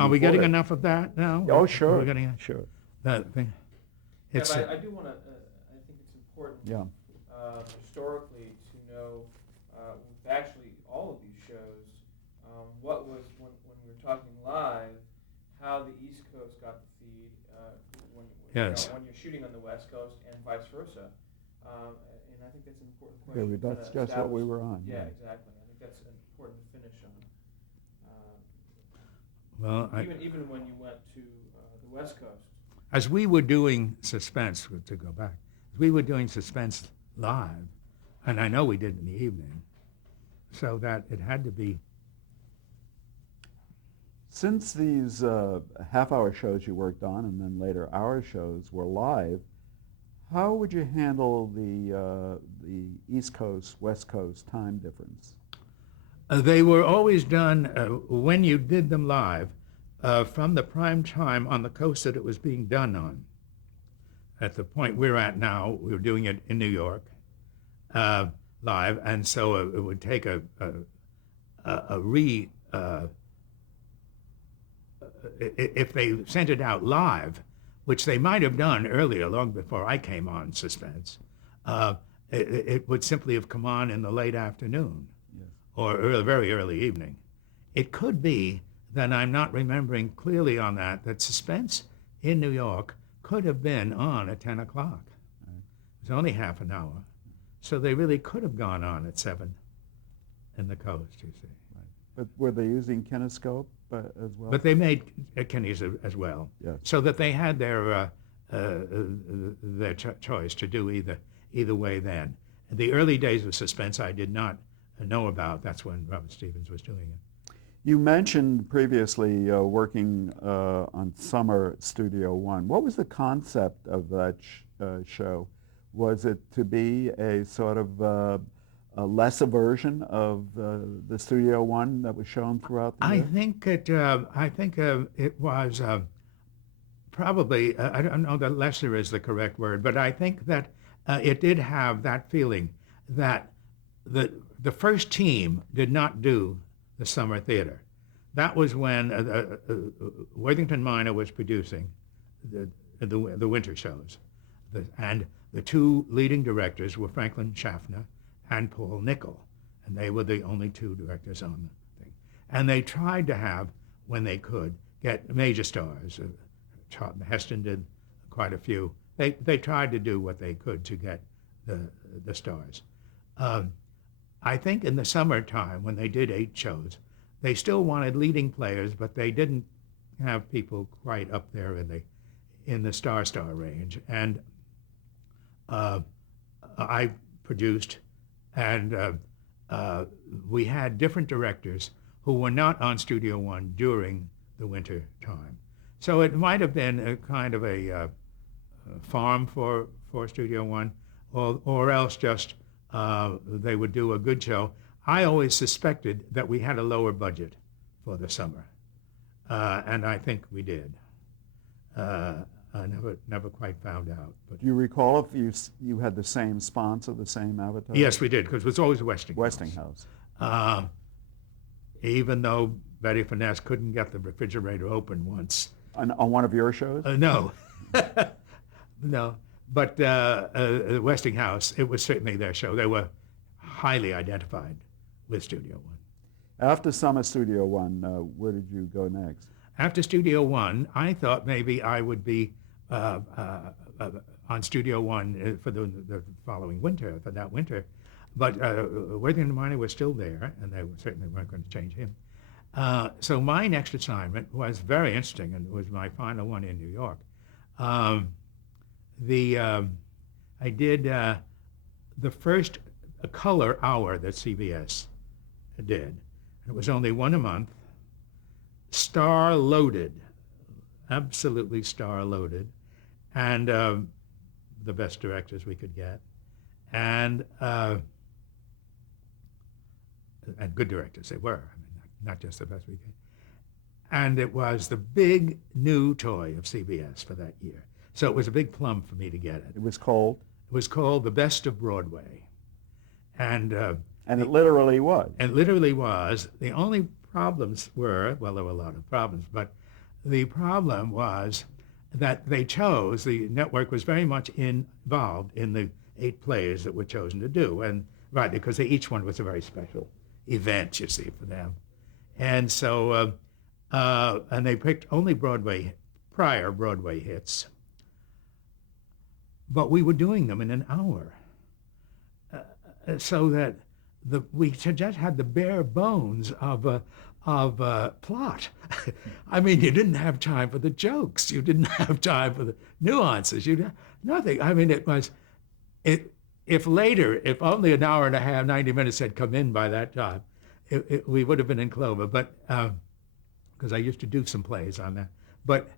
Are we getting before enough of that now? Oh, Are sure, we getting sure. that thing? Yeah, It's, but I do want to, I think it's important Yeah. historically to know, with actually all of these shows, what was, when we were talking live, how the East Coast got the feed when, Yes. when you're shooting on the West Coast and vice versa. And I think that's an important Yeah, question. that's just what we were on. Yeah, exactly. I think that's important to finish on. well, Even when you went to the West Coast. as we were doing Suspense, to go back, as we were doing Suspense live, and I know we did in the evening, so that it had to be, Since these half-hour shows you worked on and then later hour shows were live, how would you handle the East Coast, West Coast time difference? they were always done when you did them live from the prime time on the coast that it was being done on. At the point we're at now, we were doing it in New York live, and so it would take if they sent it out live, which they might have done earlier, long before I came on Suspense, it would simply have come on in the late afternoon Yes. or very early evening. It could be that I'm not remembering clearly on that Suspense in New York could have been on at 10 o'clock. Right. It was only half an hour. So they really could have gone on at 7 in the coast, you see. Right. But were they using kinescope as well? But they made Kenny's as well, Yes. so that they had their choice to do either way then. In the early days of Suspense, I did not know about. That's when Robert Stevens was doing it. You mentioned previously working on Summer Studio One. What was the concept of that show? Was it to be a sort of a lesser version of the Studio One that was shown throughout the I year? think it was probably, I don't know that lesser is the correct word, but I think that it did have that feeling that the first team did not do the summer theater. That was when Worthington Minor was producing the winter shows. And the two leading directors were Franklin Schaffner and Paul Nickel, and they were the only two directors on the thing. And they tried to have, when they could, get major stars. Charlton Heston did quite a few. They tried to do what they could to get the stars. I think in the summertime, when they did 8 shows, they still wanted leading players, but they didn't have people quite up there in the star range. And I produced, and we had different directors who were not on Studio One during the winter time. So it might have been a kind of a farm for Studio One, or else just they would do a good show. I always suspected that we had a lower budget for the summer, and I think we did. I never quite found out. But Do you recall if you had the same sponsor, the same avatar? yes, we did, because it was always Westinghouse. Westinghouse. Even though Betty Finesse couldn't get the refrigerator open once. On one of your shows? No. No. But Westinghouse, it was certainly their show. They were highly identified with Studio One. After Summer Studio One, where did you go next? After Studio One, I thought maybe I would be on Studio One for the following winter, for that winter. But Worthington Minor was still there, and they certainly weren't going to change him. So my next assignment was very interesting, and it was my final one in New York. I did the first color hour that CBS did. It was only one a month, star-loaded, absolutely star-loaded, and the best directors we could get, and good directors they were. I mean, not just the best we could. And it was the big new toy of CBS for that year. So it was a big plum for me to get it. It was cold? It was called The Best of Broadway. And it literally was. It literally was. The only problems were, well, there were a lot of problems, but the problem was that the network was very much involved in the 8 plays that were chosen to do. And right, because each one was a very special event, you see, for them. And so, and they picked only prior Broadway hits. But we were doing them in an hour. So that we just had the bare bones of plot. I mean, you didn't have time for the jokes. You didn't have time for the nuances. Nothing. I mean, if only an hour and a half, 90 minutes had come in by that time, we would have been in clover. But because I used to do some plays on that. But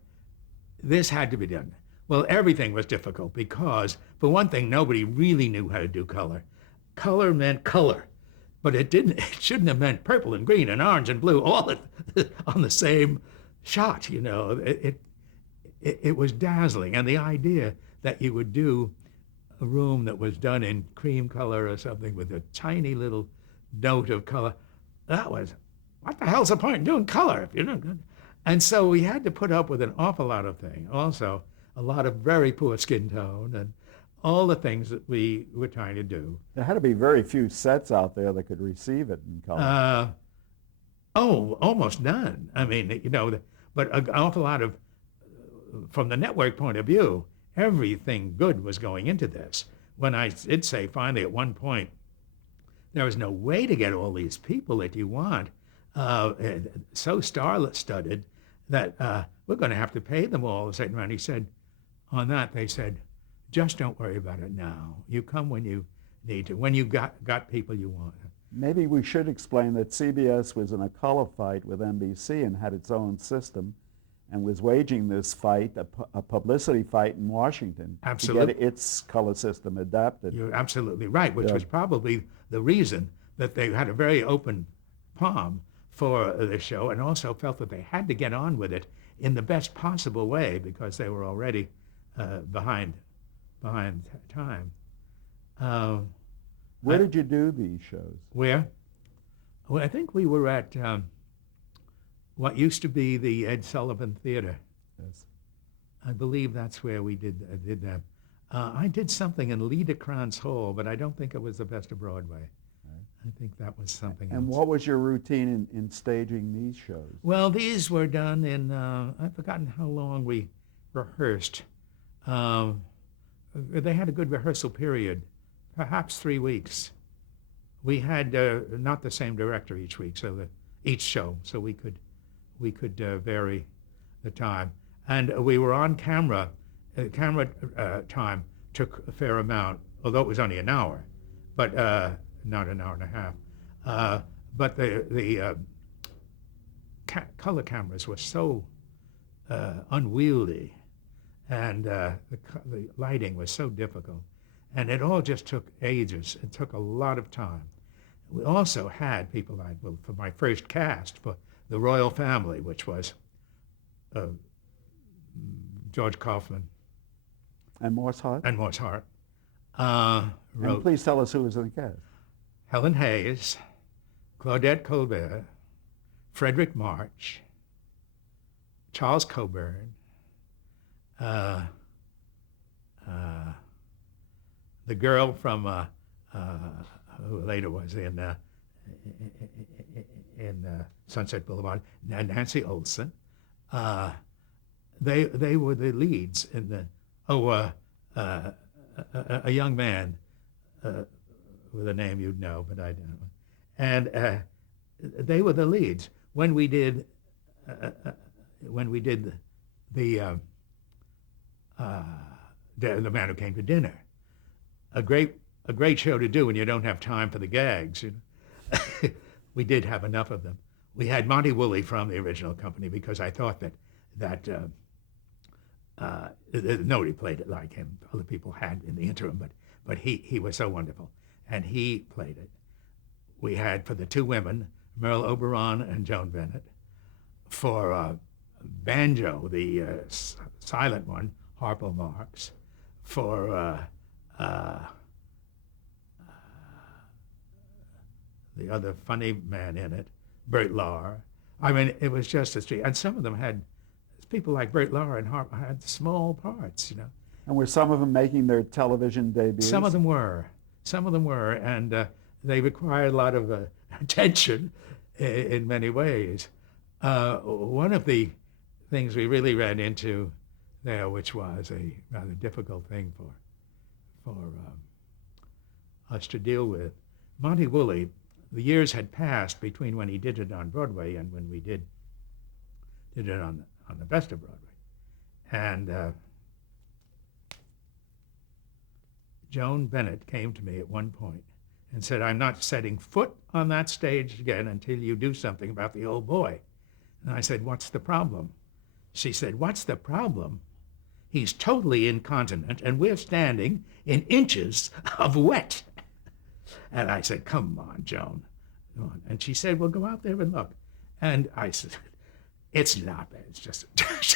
this had to be done. Well, everything was difficult because, for one thing, nobody really knew how to do color. Color meant color. But it shouldn't have meant purple and green and orange and blue all on the same shot, you know. It was dazzling. And the idea that you would do a room that was done in cream color or something with a tiny little note of color, that was, what the hell's the point in doing color if you're not good? And so we had to put up with an awful lot of things. Also, a lot of very poor skin tone and all the things that we were trying to do. There had to be very few sets out there that could receive it in color. Almost none. I mean, you know, but an awful lot of, from the network point of view, everything good was going into this. When I did say finally at one point, there was no way to get all these people that you want, so star-studded, that we're going to have to pay them all. And he said, on that, they said, just don't worry about it now. You come when you need to, when you got people you want. Maybe we should explain that CBS was in a color fight with NBC and had its own system and was waging this fight, a publicity fight in Washington, Absolutely. to get its color system adapted. You're absolutely right, which was probably the reason that they had a very open palm for the show, and also felt that they had to get on with it in the best possible way because they were already behind time. Where did you do these shows? Where? Well, I think we were at what used to be the Ed Sullivan Theater. Yes. I believe that's where we did that. I did something in Liederkranz Hall, but I don't think it was the Best of Broadway. I think that was something else. And what was your routine in staging these shows? Well, these were done in, I've forgotten how long we rehearsed. They had a good rehearsal period, perhaps 3 weeks. We had not the same director each week, each show, so we could vary the time. And we were on camera. Camera time took a fair amount, although it was only an hour, but not an hour and a half. But the color cameras were so unwieldy, and the lighting was so difficult, and it all just took ages. It took a lot of time. We also had people for my first cast for the Royal Family, which was George Kaufman and Morse Hart. And Morse Hart. And please tell us who was in the cast. Helen Hayes, Claudette Colbert, Frederick March, Charles Coburn, the girl from who later was in Sunset Boulevard, Nancy Olson. They were the leads in the a young man with a name you'd know, but I don't. And they were the leads when we did the Man Who Came to Dinner. A great show to do when you don't have time for the gags. You know? We did have enough of them. We had Monty Woolley from the original company because I thought that nobody played it like him. Other people had in the interim, but he was so wonderful, and he played it. We had for the two women, Merle Oberon and Joan Bennett. For banjo, the silent one, Harpo Marx. For the other funny man in it, Bert Lahr. I mean, it was just a street. And some of them had people like Bert Lahr and Harp had small parts, you know. And were some of them making their television debuts? Some of them were. Some of them were, and they required a lot of attention in many ways. One of the things we really ran into there, which was a rather difficult thing for us to deal with, Monty Woolley, the years had passed between when he did it on Broadway and when we did it on the Best of Broadway. And Joan Bennett came to me at one point and said, "I'm not setting foot on that stage again until you do something about the old boy." And I said, "What's the problem?" She said, "What's the problem? He's totally incontinent and we're standing in inches of wet." And I said, "Come on, Joan." And she said, "Well, go out there and look." And I said, "It's not bad. It's just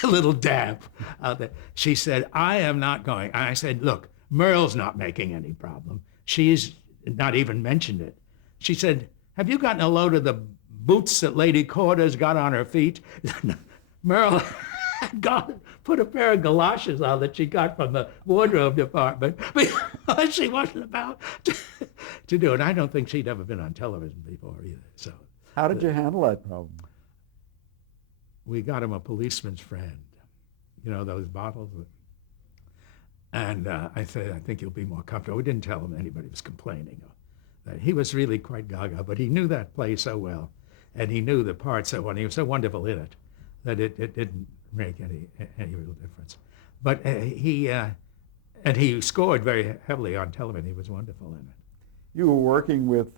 a little damp out there." She said, "I am not going." And I said, "Look, Merle's not making any problem. She's not even mentioned it." She said, "Have you gotten a load of the boots that Lady Corda's got on her feet?" Merle put a pair of galoshes on that she got from the wardrobe department because she wasn't about to do it. I don't think she'd ever been on television before either. So, how did you handle that problem? We got him a policeman's friend, you know, those bottles. And I said, "I think you'll be more comfortable." We didn't tell him anybody was complaining. That he was really quite gaga, but he knew that play so well, and he knew the part so well, and he was so wonderful in it, that it didn't make any real difference. But he scored very heavily on television. He was wonderful in it. You were working with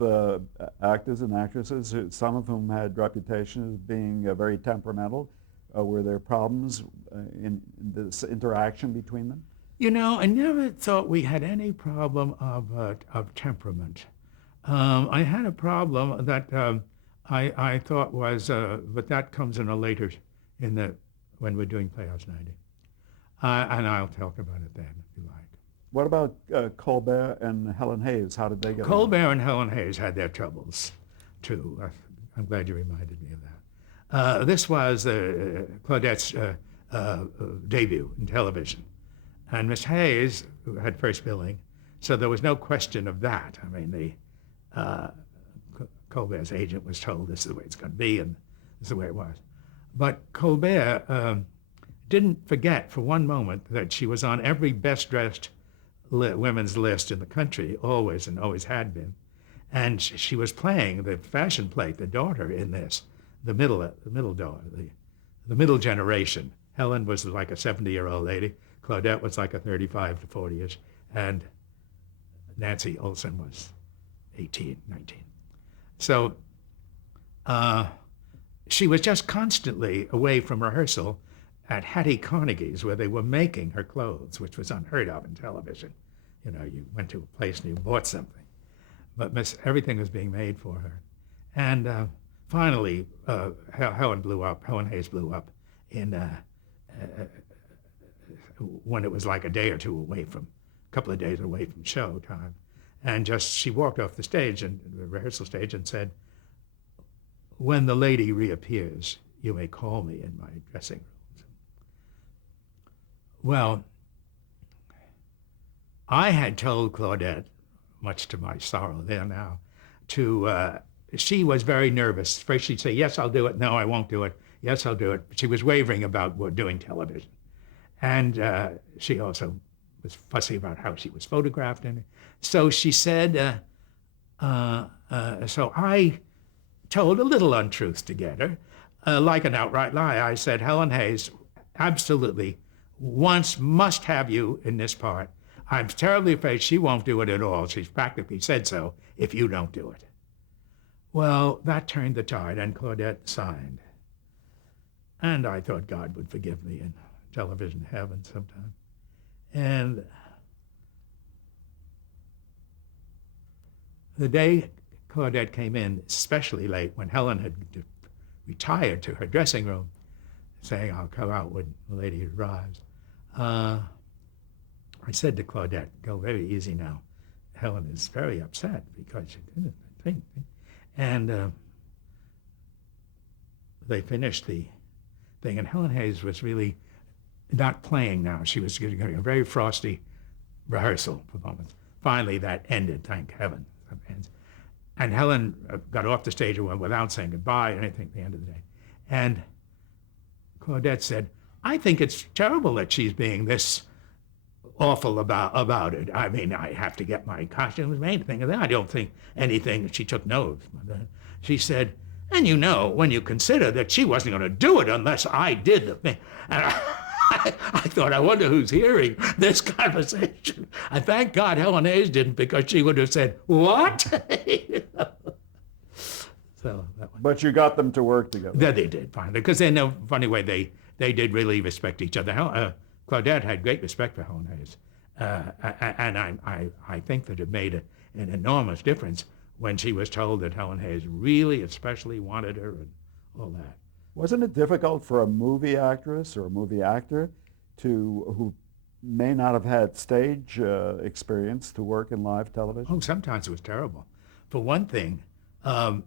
actors and actresses, some of whom had reputation as being very temperamental. Were there problems in this interaction between them? You know, I never thought we had any problem of temperament. I had a problem that I thought was, but that comes in a later, when we're doing Playhouse 90. And I'll talk about it then, if you like. What about Colbert and Helen Hayes? How did they get Colbert along? and Helen Hayes had their troubles, too. I'm glad you reminded me of that. This was Claudette's debut in television. And Miss Hayes had first billing, so there was no question of that. I mean, Colbert's agent was told this is the way it's going to be, and this is the way it was. But Colbert didn't forget for one moment that she was on every best-dressed women's list in the country, always and always had been. And she was playing the fashion plate, the daughter in this, the middle daughter, the middle generation. Helen was like a 70-year-old lady. Claudette was like a 35 to 40-ish, and Nancy Olson was 18, 19. So she was just constantly away from rehearsal at Hattie Carnegie's, where they were making her clothes, which was unheard of in television. You know, you went to a place and you bought something, but everything was being made for her. And finally, Helen Hayes blew up in when it was like a day or two away from, a couple of days away from show time. And she walked off the stage, and the rehearsal stage, and said, "When the lady reappears, you may call me in my dressing room." Well, I had told Claudette, much to my sorrow there now, she was very nervous. First she'd say, "Yes, I'll do it." "No, I won't do it." "Yes, I'll do it." She was wavering about doing television. And she also was fussy about how she was photographed in it. So she said, so I told a little untruth to get her, like an outright lie. I said, "Helen Hayes absolutely must have you in this part. I'm terribly afraid she won't do it at all. She's practically said so if you don't do it." Well, that turned the tide, and Claudette signed. And I thought God would forgive me in television heaven sometime. And the day Claudette came in, especially late, when Helen had retired to her dressing room, saying, "I'll come out when the lady arrives," I said to Claudette, "Go very easy now. Helen is very upset because she didn't think." And they finished the thing. And Helen Hayes was really not playing now. She was getting a very frosty rehearsal performance. Finally, that ended, thank heaven. And Helen got off the stage without saying goodbye or anything at the end of the day. And Claudette said, I think it's terrible that she's being this awful about it. I mean, I have to get my costumes made, thing of that. I don't think anything. She took notes. She said, and you know, when you consider that she wasn't going to do it unless I did the thing. And I thought, I wonder who's hearing this conversation. I thank God Helen Hayes didn't, because she would have said, what? So that one. But you got them to work together. Yeah, they did, finally, because in a funny way, they did really respect each other. Claudette had great respect for Helen Hayes, and I think that it made an enormous difference when she was told that Helen Hayes really especially wanted her and all that. Wasn't it difficult for a movie actress or a movie actor who may not have had stage experience to work in live television? Oh, sometimes it was terrible. For one thing, a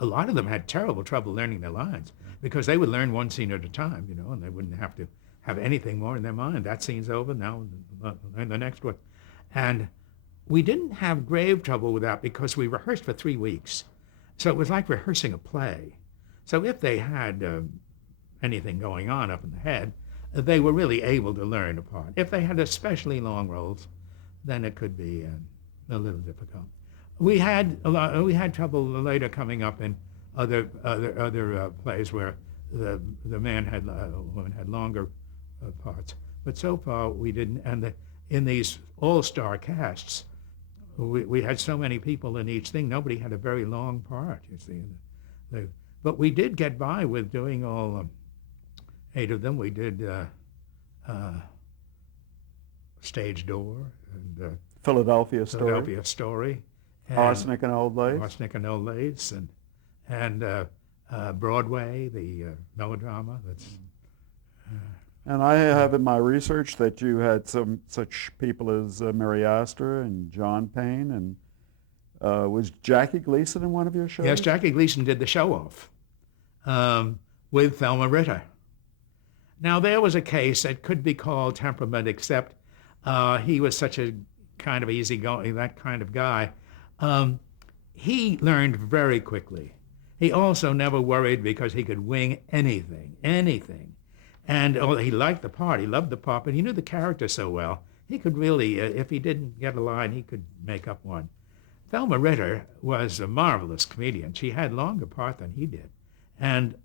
lot of them had terrible trouble learning their lines, because they would learn one scene at a time, and they wouldn't have to have anything more in their mind. That scene's over, now learn the next one. And we didn't have grave trouble with that because we rehearsed for 3 weeks. So it was like rehearsing a play. So if they had anything going on up in the head, they were really able to learn a part. If they had especially long roles, then it could be a little difficult. We had trouble later coming up in other plays where the woman had longer parts. But so far we didn't. And in these all-star casts, we had so many people in each thing. Nobody had a very long part, you see. But we did get by with doing all 8 of them. We did Stage Door and Philadelphia Story. Arsenic and Old Lace. Arsenic and Old Lace, and Broadway, the melodrama. And I have in my research that you had some such people as Mary Astor and John Payne, and was Jackie Gleason in one of your shows? Yes, Jackie Gleason did the show-off with Thelma Ritter. Now, there was a case that could be called temperament, except he was such a kind of easygoing, that kind of guy. He learned very quickly. He also never worried because he could wing anything. And he liked the part, he loved the part, but he knew the character so well, he could really, if he didn't get a line, he could make up one. Thelma Ritter was a marvelous comedian. She had longer part than he did. And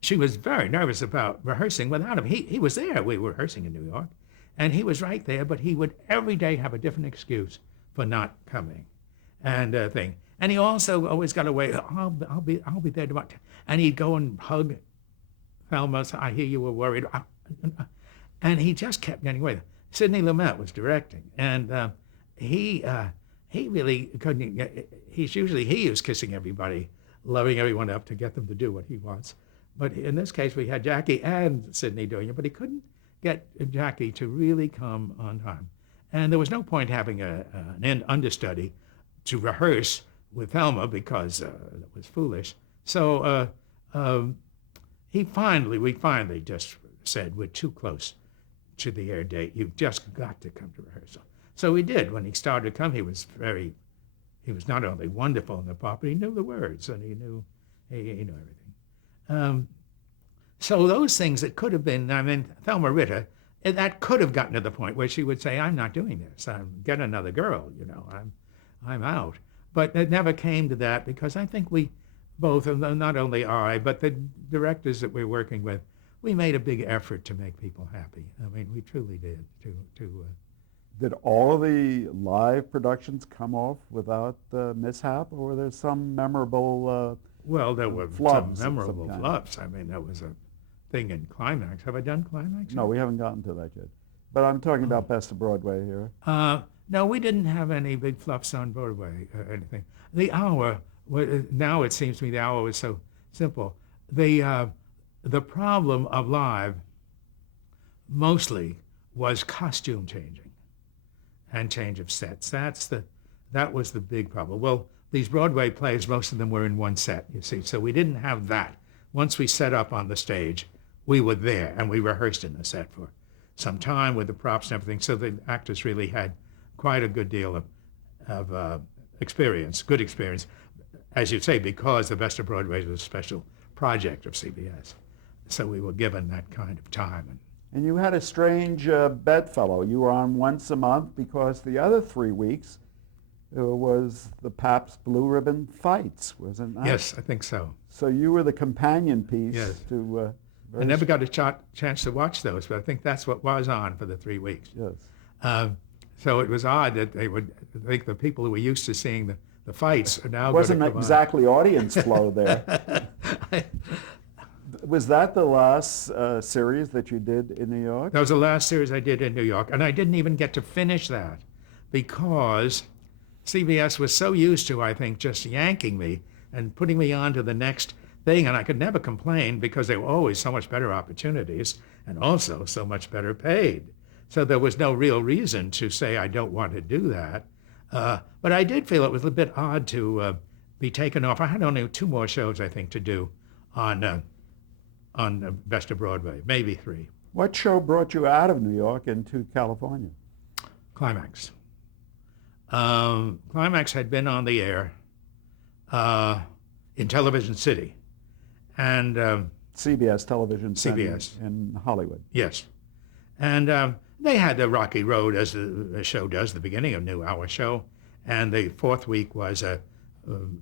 she was very nervous about rehearsing without him. He was there. We were rehearsing in New York, and he was right there, but he would every day have a different excuse for not coming. And and he also always got away. I'll be there tomorrow. And he'd go and hug Thelma. So I hear you were worried. And he just kept getting away. Sidney Lumet was directing, and he really couldn't. He was kissing everybody, loving everyone up to get them to do what he wants. But in this case, we had Jackie and Sidney doing it, but he couldn't get Jackie to really come on time. And there was no point having an understudy to rehearse with Thelma because it was foolish. So we finally just said, we're too close to the air date. You've just got to come to rehearsal. So we did. When he started to come, he was not only wonderful in the part, but he knew the words and he knew everything. So those things that could have been, Thelma Ritter, that could have gotten to the point where she would say, I'm not doing this. Get another girl, I'm out. But it never came to that because I think we both, not only I, but the directors that we're working with, we made a big effort to make people happy. We truly did. Did all of the live productions come off without mishap, or were there some memorable Well, there were flubs some memorable of some kind? flubs. There was a thing in Climax. Have I done Climax? No, we haven't gotten to that yet. But I'm talking about Best of Broadway here. No, we didn't have any big fluffs on Broadway or anything. The hour, now it seems to me the hour was so simple. The problem of live mostly was costume changing and change of sets. That was the big problem. Well, these Broadway plays, most of them were in one set, you see, so we didn't have that. once we set up on the stage, we were there and we rehearsed in the set for some time with the props and everything. So the actors really had quite a good deal of experience, good experience, as you say, because the Best of Broadway was a special project of CBS. So we were given that kind of time. And you had a strange bedfellow. You were on once a month because the other 3 weeks was the Pabst Blue Ribbon Fights, wasn't that? Yes, I think so. So you were the companion piece Yes. to... I never got a chance to watch those, but I think that's what was on for the 3 weeks. Yes. So it was odd that they would think the people who were used to seeing the fights are now Wasn't going to come exactly audience flow there. on. Was that the last series that you did in New York? That was the last series I did in New York, and I didn't even get to finish that because CBS was so used to, I think, just yanking me and putting me on to the next thing, and I could never complain because there were always so much better opportunities and also so much better paid. So there was no real reason to say I don't want to do that. But I did feel it was a bit odd to be taken off. I had only 2 more shows, I think, to do on Best of Broadway, maybe 3. What show brought you out of New York into California? Climax. Climax had been on the air in Television City. And CBS Television Center CBS. in Hollywood. Yes. And they had the Rocky Road, as the show does, the beginning of New Hour show. And the 4th week was a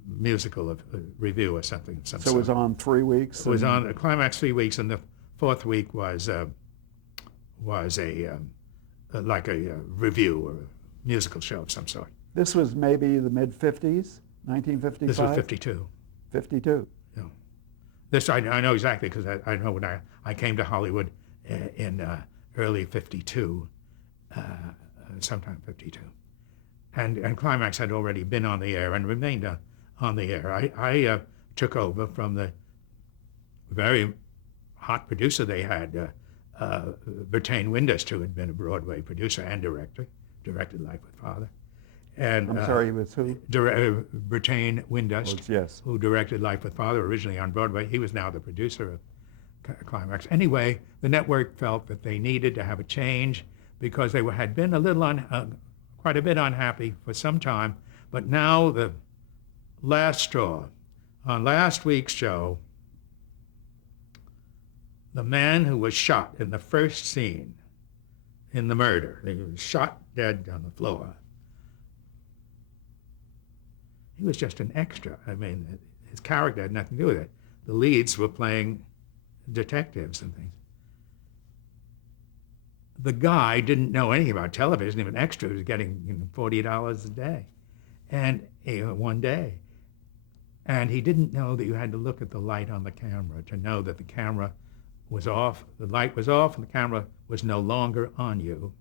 musical of a review or something. So it was on 3 weeks? It was on the Climax 3 weeks, and the 4th week was a like a review or a musical show of some sort. This was maybe the mid-50s, 1955? This was 52. 52. Yeah. This I know exactly because I know when I came to Hollywood in early 52, sometime 52. And Climax had already been on the air and remained on the air. I took over from the very hot producer they had, Bertain Windust, who had been a Broadway producer and director, directed Life with Father. And I'm sorry, it was who? Bertain Windust, Yes. who directed Life with Father originally on Broadway. He was now the producer of Climax. Anyway, the network felt that they needed to have a change because they had been a little quite a bit unhappy for some time, but now the last straw. On last week's show, the man who was shot in the first scene in the murder, he was shot dead on the floor. He was just an extra. I mean, his character had nothing to do with it. The leads were playing detectives and things. The guy didn't know anything about television, even extra. He was getting $40 a day, and one day. And he didn't know that you had to look at the light on the camera to know that the camera was off, the light was off, and the camera was no longer on you.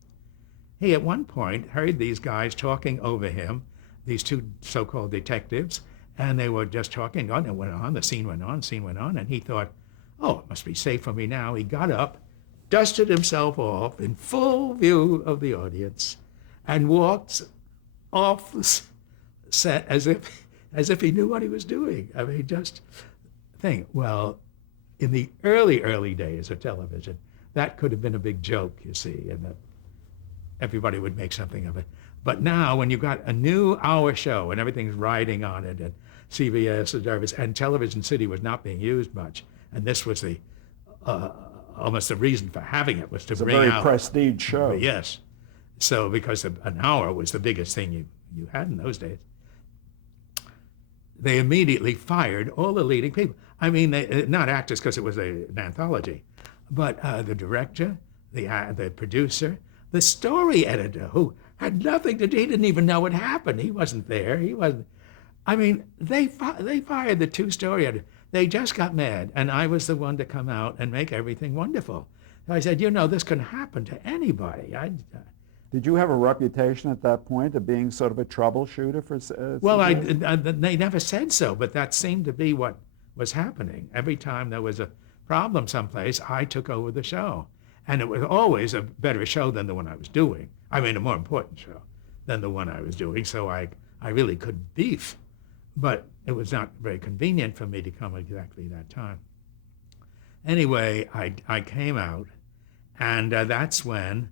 He, at one point, heard these guys talking over him, these 2 so-called detectives, and they were just talking on. It went on, the scene went on, and he thought, oh, it must be safe for me now. He got up, dusted himself off in full view of the audience, and walked off the set as if he knew what he was doing. I mean, just think, well, in the early days of television, that could have been a big joke, you see, and that everybody would make something of it. But now, when you've got a new hour show and everything's riding on it, and CBS and Television City was not being used much, and this was the almost the reason for having it was to bring out... It's a very prestige show. Yes. So because an hour was the biggest thing you had in those days. They immediately fired all the leading people. I mean, not actors because it was an anthology, but the director, the producer, the story editor, who had nothing to do. He didn't even know what happened. He wasn't there. He wasn't. I mean, they fired the 2 story editors. They just got mad, and I was the one to come out and make everything wonderful. I said, this can happen to anybody. Did you have a reputation at that point of being sort of a troubleshooter for? Well, they never said so, but that seemed to be what was happening. Every time there was a problem someplace, I took over the show. And it was always a better show than the one I was doing. I mean, a more important show than the one I was doing, so I really couldn't beef. But it was not very convenient for me to come exactly that time. Anyway, I came out, and that's when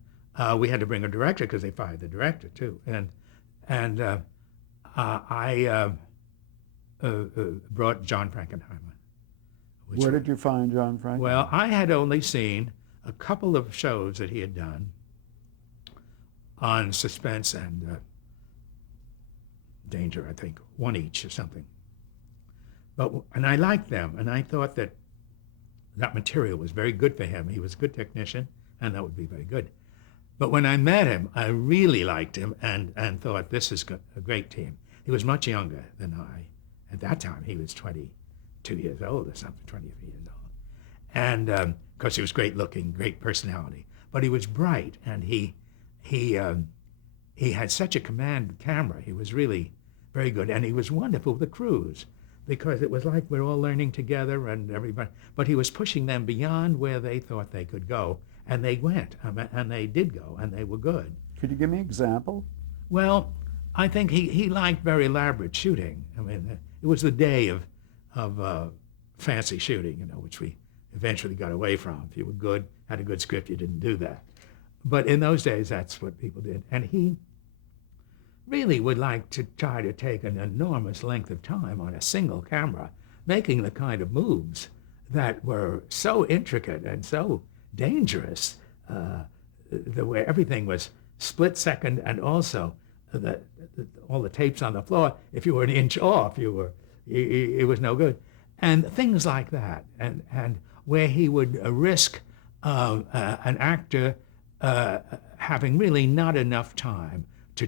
we had to bring a director because they fired the director too. And I brought John Frankenheimer. Where did you find John Frankenheimer? Well, I had only seen a couple of shows that he had done on suspense and danger, I think, one each or something. And I liked them, and I thought that material was very good for him. He was a good technician, and that would be very good. But when I met him, I really liked him and thought, this is a great team. He was much younger than I. At that time, he was 22 years old or something, 23 years old. And of course, he was great looking, great personality. But he was bright, and he had such a command camera. He was really very good, and he was wonderful with the crews, because it was like we're all learning together and everybody. But he was pushing them beyond where they thought they could go, and they went, and they did go, and they were good. Could you give me an example? Well, I think he liked very elaborate shooting. I mean, it was the day of fancy shooting, which we eventually got away from. If you were good, had a good script, you didn't do that. But in those days, that's what people did. And he really would like to try to take an enormous length of time on a single camera, making the kind of moves that were so intricate and so dangerous, the way everything was split second, and also all the tapes on the floor, if you were an inch off, it was no good. And things like that, and where he would risk an actor having really not enough time to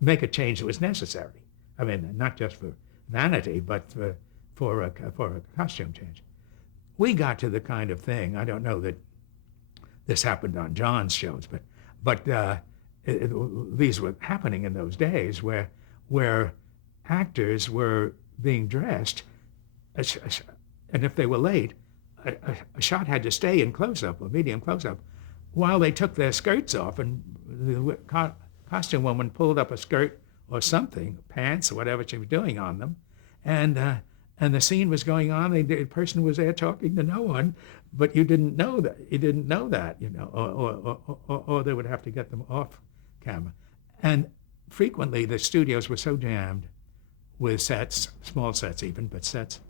make a change that was necessary. I mean, not just for vanity, but for a costume change. We got to the kind of thing, I don't know that this happened on John's shows, but these were happening in those days where actors were being dressed, and if they were late, a shot had to stay in close-up or medium close-up while they took their skirts off, and the costume woman pulled up a skirt or something, pants or whatever she was doing on them, and the scene was going on. The person was there talking to no one, but you didn't know that. You didn't know that, or they would have to get them off camera. And frequently the studios were so jammed with sets, small sets even, but sets,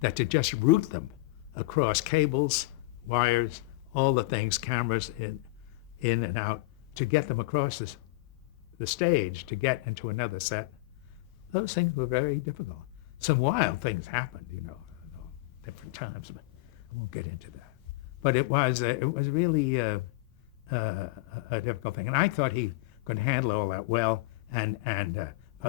that to just route them across cables, wires, all the things, cameras in and out, to get them across the stage to get into another set, those things were very difficult. Some wild things happened, different times, but I won't get into that. But it was really a difficult thing, and I thought he could handle all that well, and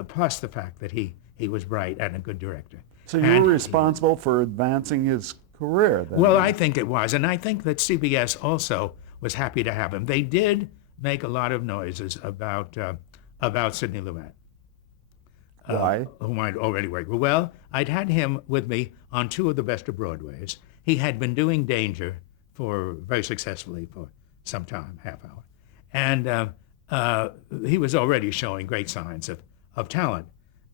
plus the fact that he was bright and a good director. So you were responsible for advancing his career then? Well, I think it was, and I think that CBS also was happy to have him. They did make a lot of noises about Sidney Lumet. Why? Whom I'd already worked with. Well, I'd had him with me on 2 of the Best of Broadways. He had been doing Danger very successfully for some time, half hour. And he was already showing great signs of talent.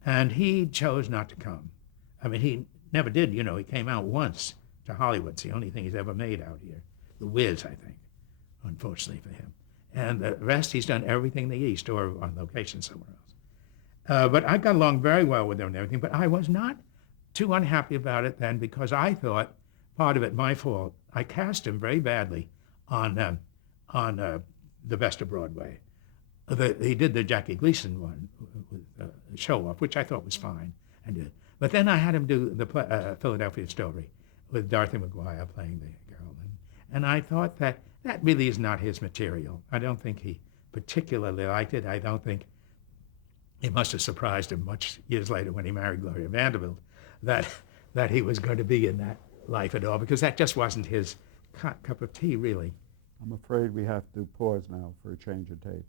And he chose not to come. I mean, he never did, he came out once to Hollywood. It's the only thing he's ever made out here. The Wiz, I think, unfortunately for him. And the rest, he's done everything in the East or on location somewhere else. But I got along very well with him and everything, but I was not too unhappy about it then, because I thought, part of it my fault, I cast him very badly on the Best of Broadway. He did the Jackie Gleason one, Show Off, which I thought was fine. But then I had him do the Philadelphia Story with Dorothy McGuire playing the girl. And I thought that really is not his material. I don't think he particularly liked it. I don't think it must have surprised him much years later when he married Gloria Vanderbilt that he was going to be in that life at all, because that just wasn't his cup of tea, really. I'm afraid we have to pause now for a change of tape.